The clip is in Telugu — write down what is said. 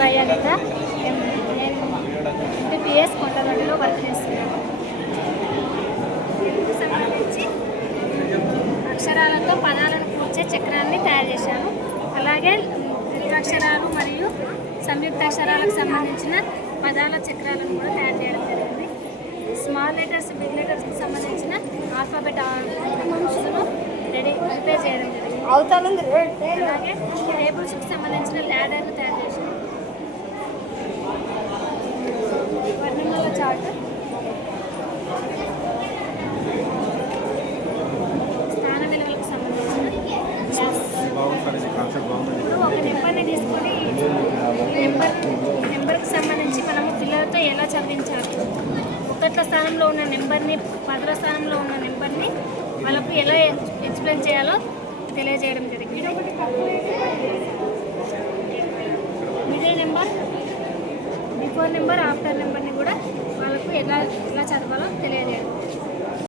వై అనిత. నేను ఎంపీపీఎస్ కొండగడ్డలో వర్క్ చేస్తున్నాను. తెలుగుకు సంబంధించి అక్షరాలతో పదాలను కూర్చే చక్రాన్ని తయారు చేశాను. అలాగే ద్విత్వాక్షరాలు మరియు సంయుక్తాక్షరాలకు సంబంధించిన పదాల చక్రాలను కూడా తయారు చేయడం జరిగింది. స్మాల్ లెటర్స్, బిగ్ లెటర్స్కి సంబంధించిన ఆల్ఫాబెట్ ప్రిపేర్ చేయడం జరిగింది. అలాగే టేబుల్స్కి సంబంధించిన ల్యాడర్ను తయారు చేశాను. వర్ణమాల చార్ట్, స్థాన విలువలకు సంబంధించిన ఒక నెంబర్ని తీసుకొని ఈ నెంబర్కి సంబంధించి మనము పిల్లలతో ఎలా చదివించాలి, ఒకట్ల స్థానంలో ఉన్న నెంబర్ని, 10వ స్థానంలో ఉన్న నెంబర్ని వాళ్ళకు ఎలా ఎక్స్ప్లెయిన్ చేయాలో తెలియజేయడం జరిగింది. Middle number, before number, after నెంబర్ని కూడా వాళ్ళకు ఎలా చదవాలో తెలియజేయడం.